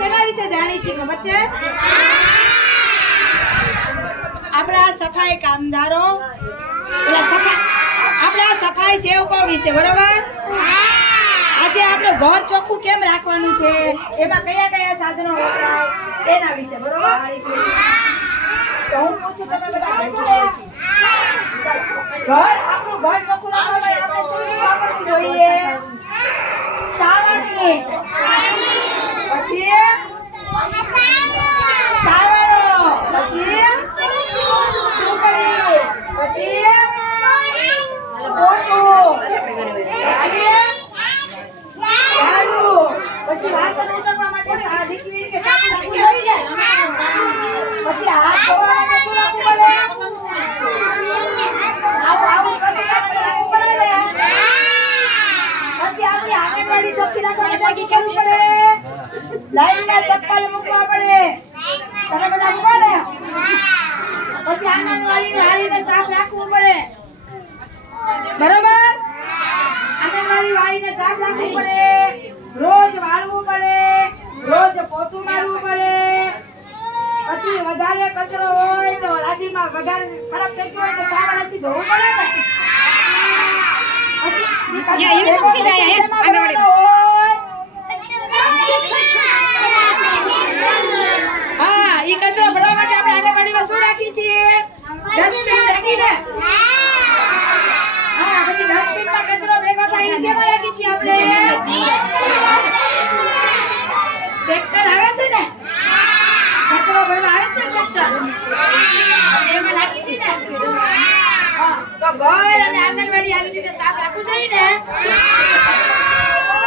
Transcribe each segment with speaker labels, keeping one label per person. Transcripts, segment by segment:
Speaker 1: શેના વિશે જાણી છીએ ખબર છે? આપણા સફાઈ કામદારો આપણા સફાઈ સેવકો વિશે, બરોબર? આજે આપણે ઘર ચોખ્ખું કેમ રાખવાનું છે? એમાં કયા કયા સાધનો વપરાય? એના વિશે, બરોબર? તો હું પૂછું તમે બધા ઘર આપણું ઘર ચોખ્ખું રાખવા માટે આપણે શું શું વાપરવું જોઈએ સાવરણી પછી સાવરણો પછી સુકડી પછી પોતું પછી ઝાડુ પછી વાસણ ઉટકવા માટે સા લિક્વિડ કે સાબુ રાખવું જોઈએ પછી હાથ ધોવા માટે શું રાખવું પડે આવું આવું કચરા માટે રાખવું પડે ને પછી આંગણવાડી ચોખ્ખી રાખવા માટે શું પડે. લાઈનમાં ચપ્પલ મૂકવા પડે. તમે બધા મૂકો ને? પછી આંગણવાડી વાળીને સાફ રાખવું પડે. બરાબર? આંગણવાડી વાળીને સાફ રાખવું પડે. રોજ વાળવું પડે. રોજ પોતું મારવું પડે. પછી વધારે કચરો હોય તો લાદીમાં વધારે ખરાબ થઈ ગયો હોય તો સાવરણથી ધોવું પડે પછી. હા, ઈ કચરો ભરવા માટે આપણે આંગણવાડીમાં શું રાખી છીએ? કચરો ભેગો થાય રાખી છીએ આપણે? ટ્રેક્ટર આવે છે ને? કચરો ભરવા આવે છે ટ્રેક્ટર? એમાં રાખી છીએ ને? તો અને આંગણવાડી આવી રીતે સાફ રાખવું જોઈએ ને?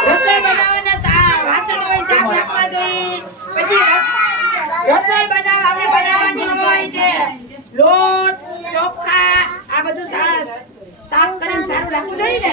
Speaker 1: રસોઈ બનાવવાના સાફ વાસણ હોય સાફ રાખવા જોઈએ. પછી રસ- રસોઈ બનાવવા આપણે બનાવવાની હોય છે. લોટ ચોખા આ બધું સાફ સાફ કરીને સારું રાખવું જોઈએ ને?